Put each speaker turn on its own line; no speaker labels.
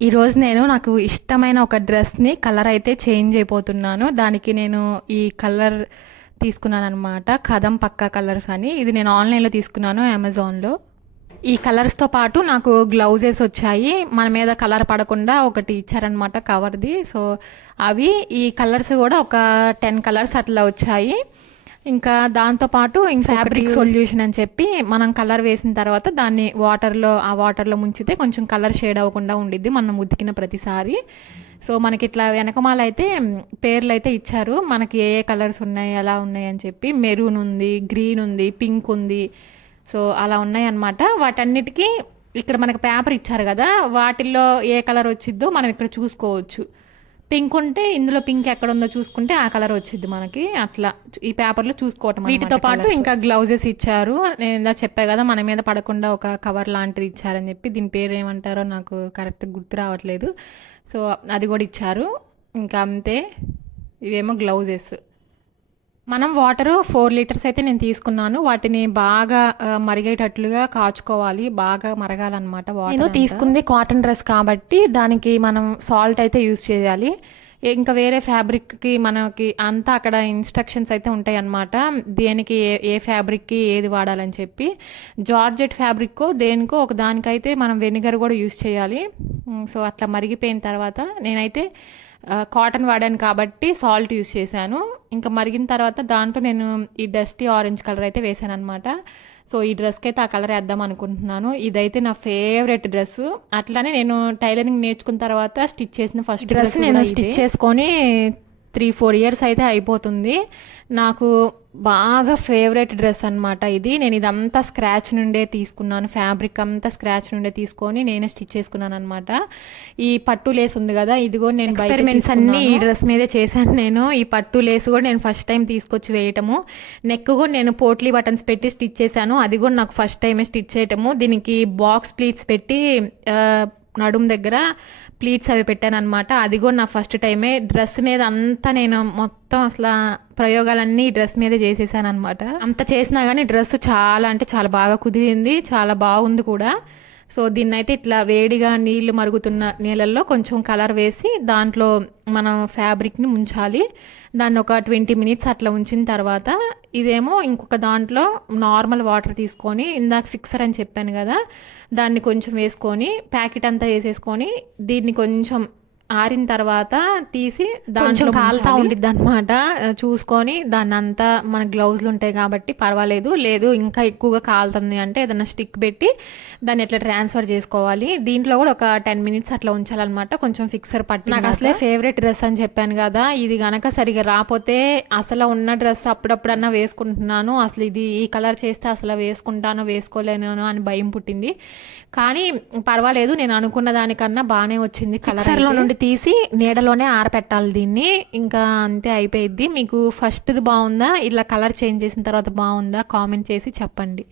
ఈరోజు నేను నాకు ఇష్టమైన ఒక డ్రెస్ని కలర్ అయితే చేంజ్ అయిపోతున్నాను. దానికి నేను ఈ కలర్ తీసుకున్నాను అనమాట కదం పక్కా కలర్స్ అని. ఇది నేను ఆన్లైన్లో తీసుకున్నాను అమెజాన్లో. ఈ కలర్స్తో పాటు నాకు గ్లౌజెస్ వచ్చాయి. మన మీద కలర్ పడకుండా ఒకటి ఇచ్చారనమాట కవర్ది. సో అవి ఈ కలర్స్ కూడా ఒక టెన్ కలర్స్ అట్లా వచ్చాయి. ఇంకా దాంతోపాటు ఇంకా ఫ్యాబ్రిక్ సొల్యూషన్ అని చెప్పి మనం కలర్ వేసిన తర్వాత దాన్ని వాటర్లో ఆ వాటర్లో ముంచితే కొంచెం కలర్ షేడ్ అవ్వకుండా ఉండిద్ది మనం ఉతికిన ప్రతిసారి. సో మనకి ఇట్లా వెనకమాల అయితే పేర్లు అయితే ఇచ్చారు. మనకి ఏ ఏ కలర్స్ ఉన్నాయి ఎలా ఉన్నాయి అని చెప్పి. మెరూన్ ఉంది గ్రీన్ ఉంది పింక్ ఉంది. సో అలా ఉన్నాయి అన్నమాట వాటన్నిటికీ ఇక్కడ మనకు పేపర్ ఇచ్చారు కదా. వాటిల్లో ఏ కలర్ వచ్చిద్దో మనం ఇక్కడ చూసుకోవచ్చు. పింక్ ఉంటే ఇందులో పింక్ ఎక్కడ ఉందో చూసుకుంటే ఆ కలర్ వచ్చింది మనకి. అట్లా ఈ పేపర్లో చూసుకోవటం వీటితో పాటు ఇంకా గ్లౌజెస్ ఇచ్చారు. నేను ఇందా చెప్పా కదా మన మీద పడకుండా ఒక కవర్ లాంటిది ఇచ్చారని చెప్పి దీని పేరు ఏమంటారో నాకు కరెక్ట్ గుర్తు రావట్లేదు. సో అది కూడా ఇచ్చారు. ఇంకా అంతే. ఇవేమో గ్లౌజెస్. మనం వాటర్ ఫోర్ లీటర్స్ అయితే నేను తీసుకున్నాను. వాటిని బాగా మరిగేటట్లుగా కాచుకోవాలి. బాగా మరగాలన్నమాట వాటర్ నేను తీసుకుంది కాటన్ డ్రెస్ కాబట్టి దానికి మనం సాల్ట్ అయితే యూస్ చేయాలి. ఇంకా వేరే ఫ్యాబ్రిక్కి మనకి అంతా అక్కడ ఇన్స్ట్రక్షన్స్ అయితే ఉంటాయి అన్నమాట దేనికి ఏ ఏ ఫ్యాబ్రిక్కి ఏది వాడాలని చెప్పి. జార్జెట్ ఫ్యాబ్రిక్కో దేనికో ఒక దానికైతే మనం వెనిగర్ కూడా యూస్ చేయాలి. సో అట్లా మరిగిపోయిన తర్వాత నేనైతే కాటన్ వాడాను కాబట్టి సాల్ట్ యూస్ చేశాను. ఇంకా మరిగిన తర్వాత దాంట్లో నేను ఈ డస్టీ ఆరెంజ్ కలర్ అయితే వేసాను అనమాట సో ఈ డ్రెస్కి అయితే ఆ కలర్ వేద్దాం అనుకుంటున్నాను. ఇదైతే నా ఫేవరెట్ డ్రెస్ అట్లానే నేను టైలరింగ్ నేర్చుకున్న తర్వాత స్టిచ్ చేసిన ఫస్ట్ డ్రెస్ నేను స్టిచ్ చేసుకొని త్రీ ఫోర్ ఇయర్స్ అయితే అయిపోతుంది. నాకు బాగా ఫేవరెట్ డ్రెస్ అన్నమాట ఇది. నేను ఇదంతా స్క్రాచ్ నుండే తీసుకున్నాను. ఫ్యాబ్రిక్ అంతా స్క్రాచ్ నుండే తీసుకొని నేనే స్టిచ్ చేసుకున్నాను అనమాట ఈ పట్టు లేస్ ఉంది కదా ఇది కూడా నేను ఎక్స్పెరిమెంట్స్ అన్ని ఈ డ్రెస్ మీదే చేశాను నేను. ఈ పట్టు లేస్ కూడా నేను ఫస్ట్ టైం తీసుకొచ్చి వేయటము. నెక్ కూడా నేను పోట్లీ బటన్స్ పెట్టి స్టిచ్ చేశాను. అది కూడా నాకు ఫస్ట్ టైమే స్టిచ్ చేయటము. దీనికి బాక్స్ ప్లీట్స్ పెట్టి నడుం దగ్గర ప్లీట్స్ అవి పెట్టాను అనమాట అది కూడా నా ఫస్ట్ టైమే డ్రెస్ మీద అంతా నేను మొత్తం అసలు ప్రయోగాలన్నీ డ్రెస్ మీదే చేసేసాను అనమాట అంత చేసినా కానీ డ్రెస్ చాలా అంటే చాలా బాగా కుదిరింది చాలా బాగుంది కూడా. సో దీన్ని అయితే ఇట్లా వేడిగా నీళ్ళు మరుగుతున్న నీళ్ళల్లో కొంచెం కలర్ వేసి దాంట్లో మనం ఫ్యాబ్రిక్ని ఉంచాలి దాన్ని ఒక ట్వంటీ మినిట్స్ అట్లా ఉంచిన తర్వాత ఇదేమో ఇంకొక దాంట్లో నార్మల్ వాటర్ తీసుకొని ఇందాక ఫిక్సర్ అని చెప్పాను కదా దాన్ని కొంచెం వేసుకొని ప్యాకెట్ అంతా వేసేసుకొని దీన్ని కొంచెం ఆరిన తర్వాత తీసి దాంట్లో కాలుతా ఉండిద్ది అనమాట చూసుకొని దాన్ని అంతా మన గ్లౌజులు ఉంటాయి కాబట్టి పర్వాలేదు. లేదు ఇంకా ఎక్కువగా కాలుతుంది అంటే ఏదైనా స్టిక్ పెట్టి దాన్ని ఎట్లా ట్రాన్స్ఫర్ చేసుకోవాలి? దీంట్లో కూడా ఒక టెన్ మినిట్స్ అట్లా ఉంచాలన్నమాట. కొంచెం ఫిక్సర్ పట్టి నాకు అసలే ఫేవరెట్ డ్రెస్ అని చెప్పాను కదా. ఇది గనక సరిగా రాకపోతే అసలు ఉన్న డ్రెస్ అప్పుడప్పుడన్నా వేసుకుంటున్నాను. అసలు ఇది ఈ కలర్ చేస్తే అసలు వేసుకుంటానో వేసుకోలేను అని భయం పుట్టింది. కానీ పర్వాలేదు నేను అనుకున్న దానికన్నా బాగానే వచ్చింది కలర్లో నుండి తీసి నీడలోనే ఆరపెట్టాలి దీన్ని. ఇంకా అంతే అయిపోయిద్ది. మీకు ఫస్ట్ది బాగుందా? ఇలా కలర్ చేంజ్ చేసిన తర్వాత బాగుందా? కామెంట్ చేసి చెప్పండి.